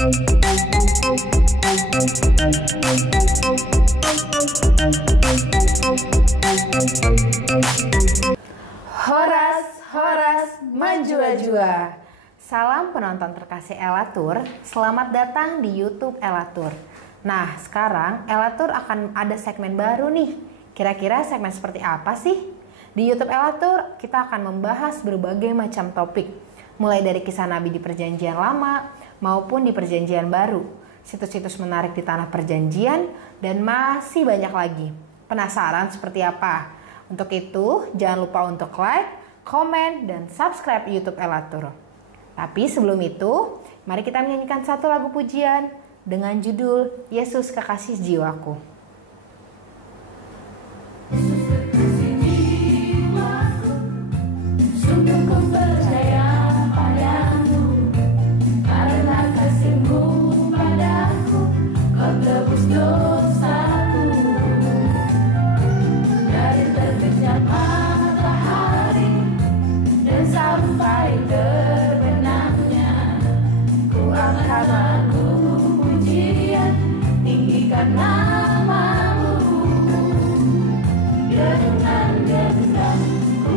Horas, horas, menjua-jua. Salam penonton terkasih Elatur, selamat datang di YouTube Elatur. Nah, sekarang Elatur akan ada segmen baru nih. Kira-kira segmen seperti apa sih? Di YouTube Elatur, kita akan membahas berbagai macam topik, mulai dari kisah Nabi di Perjanjian Lama maupun di Perjanjian Baru, situs-situs menarik di Tanah Perjanjian, dan masih banyak lagi. Penasaran seperti apa? Untuk itu, jangan lupa untuk like, komen, dan subscribe YouTube Elatur. Tapi sebelum itu, mari kita menyanyikan satu lagu pujian dengan judul Yesus Kekasih Jiwaku. Sungguh ku percaya padamu, karena kasih-Mu padaku, Kau tebus dosaku. Dari terbitnya matahari dan sampai terbenamnya, ku angkat lagu pujian, tinggikan nama-Mu. Dengan gendang ku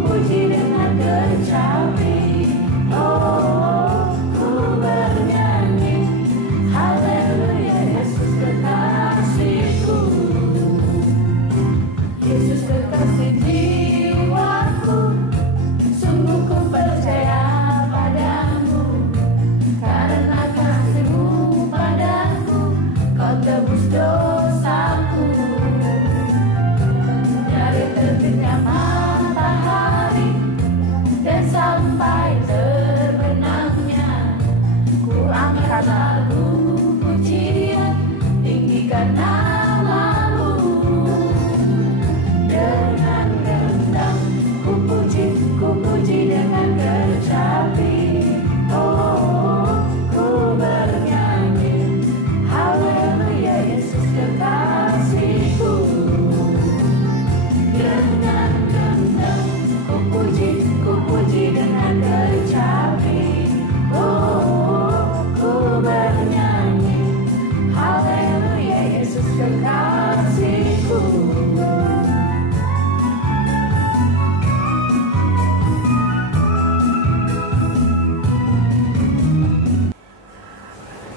puji dengan kecapi. Oh, ku bernyanyi haleluya, Yesus kekasihku. Yesus kekasih jiwaku, sungguh ku percaya padamu, karena kasih-Mu padaku, Kau tebus dosaku. Dari terbitnya matahari dan sampai terbenamnya, ku angkat lagu pujian, tinggikan nama-Mu. Dengan gendang ku puji dengan kecapi. Oh, ku bernyanyi haleluya, Yesus kekasihku. Dengan gendang ku puji dengan kecapi. Oh, ku bernyanyi haleluya, Yesus kekasihku.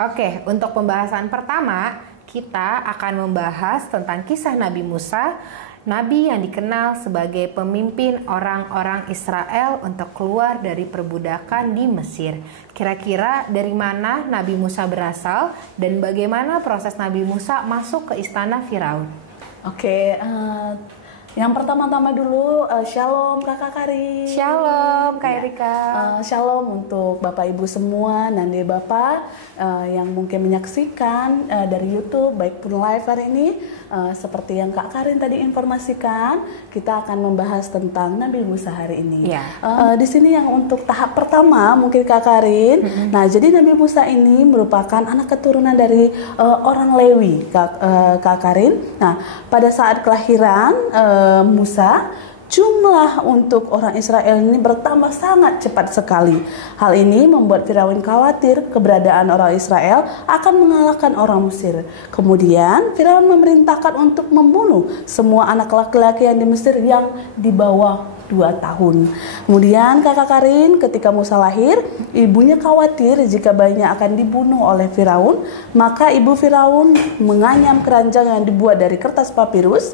Oke, untuk pembahasan pertama, kita akan membahas tentang kisah Nabi Musa, Nabi yang dikenal sebagai pemimpin orang-orang Israel untuk keluar dari perbudakan di Mesir. Kira-kira dari mana Nabi Musa berasal dan bagaimana proses Nabi Musa masuk ke istana Firaun? Oke, yang pertama-tama dulu, Shalom Kakak Karin. Shalom Kak Erika. Shalom untuk Bapak Ibu semua, Nande Bapak yang mungkin menyaksikan dari YouTube, baik pun live hari ini. Seperti yang Kak Karin tadi informasikan, kita akan membahas tentang Nabi Musa hari ini. Di sini yang untuk tahap pertama mungkin Kak Karin. Nah, jadi Nabi Musa ini merupakan anak keturunan dari orang Lewi, Kak Karin. Nah, pada saat kelahiran Musa, jumlah untuk orang Israel ini bertambah sangat cepat sekali. Hal ini membuat Firaun khawatir keberadaan orang Israel akan mengalahkan orang Mesir. Kemudian Firaun memerintahkan untuk membunuh semua anak laki-laki yang di Mesir yang di bawah 2 tahun. Kemudian Kakak Karin, ketika Musa lahir, ibunya khawatir jika bayinya akan dibunuh oleh Firaun. Maka ibu Firaun menganyam keranjang yang dibuat dari kertas papirus,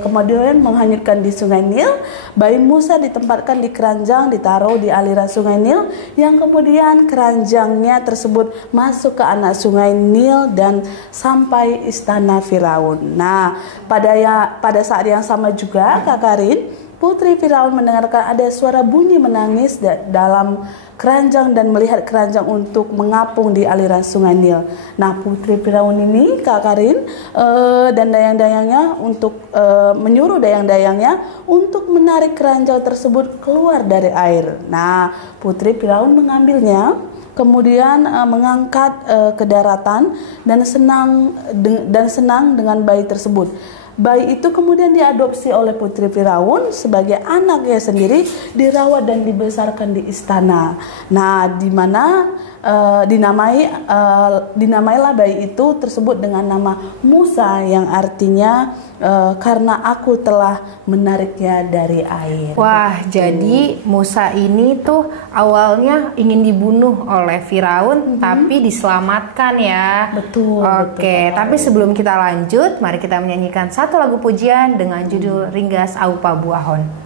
kemudian menghanyutkan di Sungai Nil. Bayi Musa ditempatkan di keranjang, ditaruh di aliran Sungai Nil, yang kemudian keranjangnya tersebut masuk ke anak Sungai Nil dan sampai istana Firaun. Nah, pada saat yang sama juga Kak Karin, putri Firaun mendengarkan ada suara bunyi menangis dalam keranjang dan melihat keranjang untuk mengapung di aliran Sungai Nil. Nah, putri Firaun ini Kak Karin dan dayang-dayangnya untuk menyuruh dayang-dayangnya untuk menarik keranjang tersebut keluar dari air. Nah, putri Firaun mengambilnya, kemudian mengangkat ke daratan dan senang dengan bayi tersebut. Bayi itu kemudian diadopsi oleh putri Firaun sebagai anaknya sendiri, dirawat dan dibesarkan di istana. Nah, di mana dinamailah bayi itu tersebut dengan nama Musa, yang artinya karena aku telah menariknya dari air. Wah, jadi Musa ini tuh awalnya ingin dibunuh oleh Firaun, tapi diselamatkan ya. Betul. Oke, betul, tapi sebelum kita lanjut, mari kita menyanyikan satu lagu pujian dengan judul Ringgas Aupa Buahon.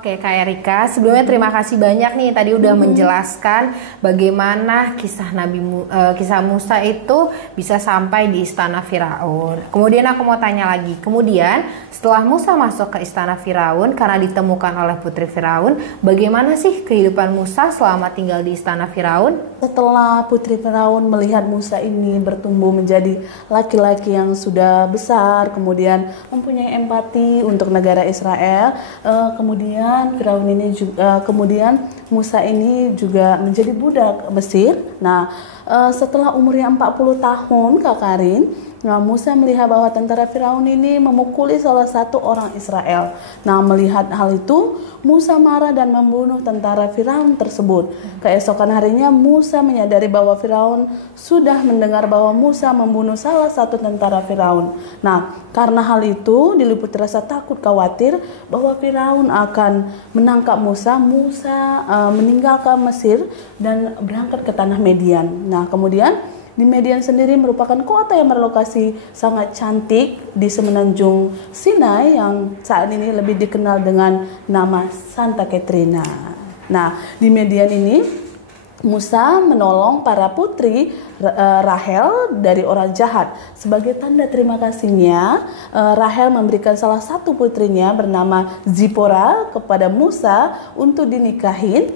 Oke, Kak Erika, sebelumnya terima kasih banyak nih, tadi udah menjelaskan bagaimana kisah Musa itu bisa sampai di istana Firaun. Kemudian aku mau tanya lagi, kemudian setelah Musa masuk ke istana Firaun karena ditemukan oleh putri Firaun, bagaimana sih kehidupan Musa selama tinggal di istana Firaun? Setelah putri Firaun melihat Musa ini bertumbuh menjadi laki-laki yang sudah besar, kemudian mempunyai empati untuk negara Israel, kemudian Musa ini juga menjadi budak Mesir. Nah, setelah umurnya 40 tahun, Kak Karin, Musa melihat bahwa tentara Firaun ini memukuli salah satu orang Israel. Nah, melihat hal itu, Musa marah dan membunuh tentara Firaun tersebut. Keesokan harinya, Musa menyadari bahwa Firaun sudah mendengar bahwa Musa membunuh salah satu tentara Firaun. Nah, karena hal itu diliputi rasa takut khawatir bahwa Firaun akan menangkap Musa. Musa meninggalkan Mesir dan berangkat ke tanah Median. Nah, kemudian di Median sendiri merupakan kota yang berlokasi sangat cantik di semenanjung Sinai yang saat ini lebih dikenal dengan nama Santa Caterina. Nah, di Median ini Musa menolong para putri Rahel dari orang jahat. Sebagai tanda terima kasihnya, Rahel memberikan salah satu putrinya bernama Zipora kepada Musa untuk dinikahin.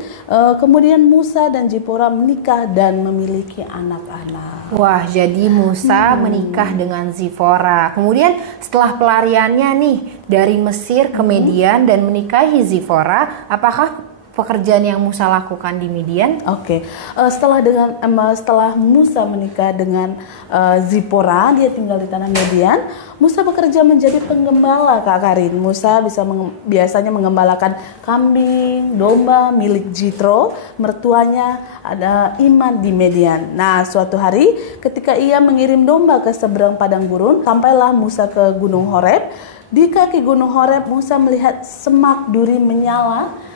Kemudian Musa dan Zipora menikah dan memiliki anak-anak. Wah, jadi Musa menikah dengan Zipora. Kemudian setelah pelariannya nih dari Mesir ke Median dan menikahi Zipora, apakah pekerjaan yang Musa lakukan di Midian? Oke. Setelah Musa menikah dengan Zipora, dia tinggal di tanah Midian. Musa bekerja menjadi penggembala, Kak Karin. Musa biasanya menggembalakan kambing, domba milik Jitro, mertuanya ada Iman di Midian. Nah, suatu hari ketika ia mengirim domba ke seberang padang gurun, sampailah Musa ke Gunung Horeb. Di kaki Gunung Horeb, Musa melihat semak duri menyala,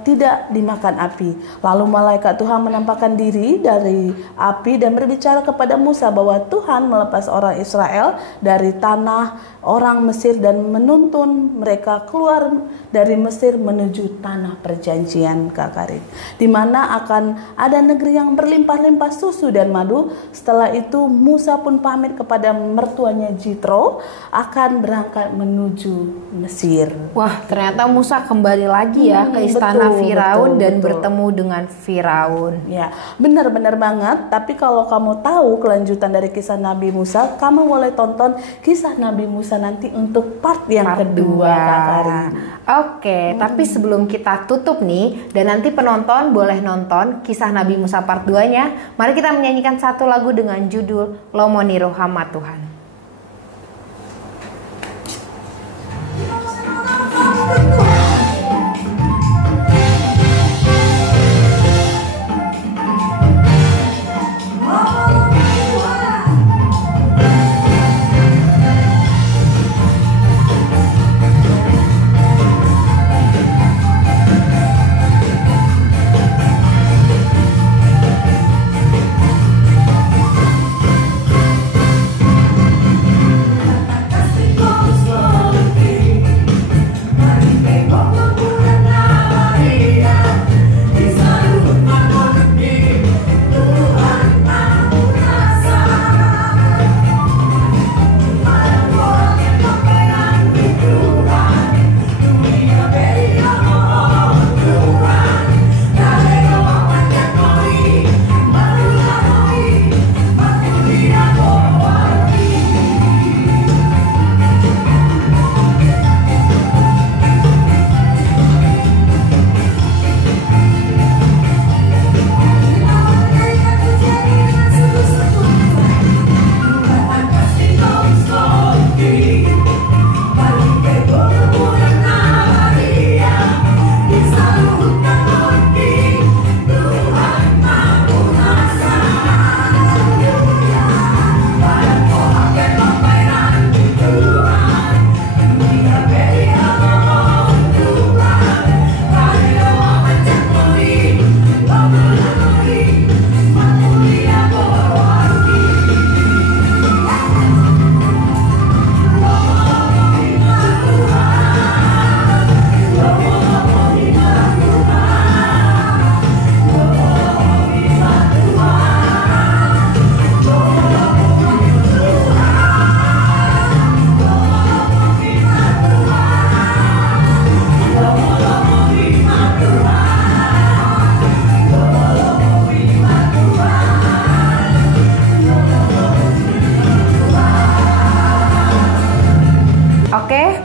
tidak dimakan api. Lalu malaikat Tuhan menampakkan diri dari api dan berbicara kepada Musa bahwa Tuhan melepas orang Israel dari tanah orang Mesir dan menuntun mereka keluar dari Mesir menuju tanah perjanjian, Kak Karin, di mana akan ada negeri yang berlimpah-limpah susu dan madu. Setelah itu Musa pun pamit kepada mertuanya Jitro akan berangkat menuju Mesir. Wah, ternyata Musa kembali lagi ya ke istana Firaun dan bertemu dengan Firaun. Ya, benar-benar banget. Tapi kalau kamu tahu kelanjutan dari kisah Nabi Musa, kamu boleh tonton kisah Nabi Musa nanti untuk part yang kedua, Kak Karin. Oke, tapi sebelum kita tutup nih, dan nanti penonton boleh nonton kisah Nabi Musa part 2-nya, mari kita menyanyikan satu lagu dengan judul Lomoni Rohama Tuhan.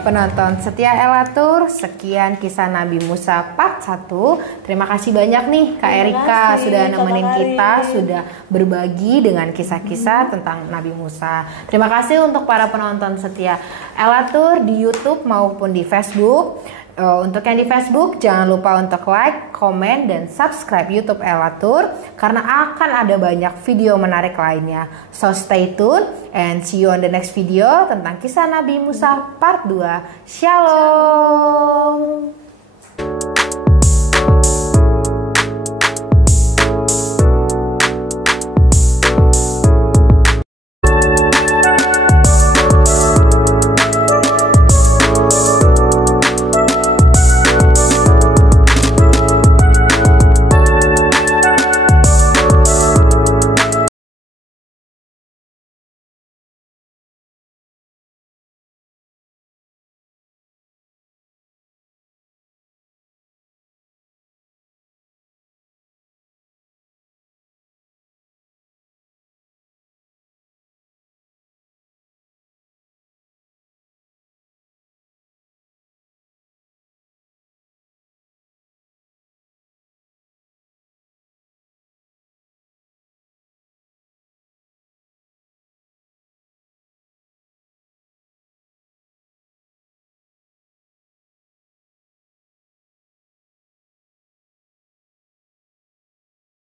penonton setia Elatur, sekian kisah Nabi Musa part 1. Terima kasih banyak nih Kak Terima Erika kasih, sudah Kak nemenin Karin. kita, sudah berbagi dengan kisah-kisah tentang Nabi Musa. Terima kasih untuk para penonton setia Elatur di YouTube maupun di Facebook. Untuk yang di Facebook, jangan lupa untuk like, komen, dan subscribe YouTube Elatur karena akan ada banyak video menarik lainnya. So stay tuned and see you on the next video tentang kisah Nabi Musa part 2. Shalom.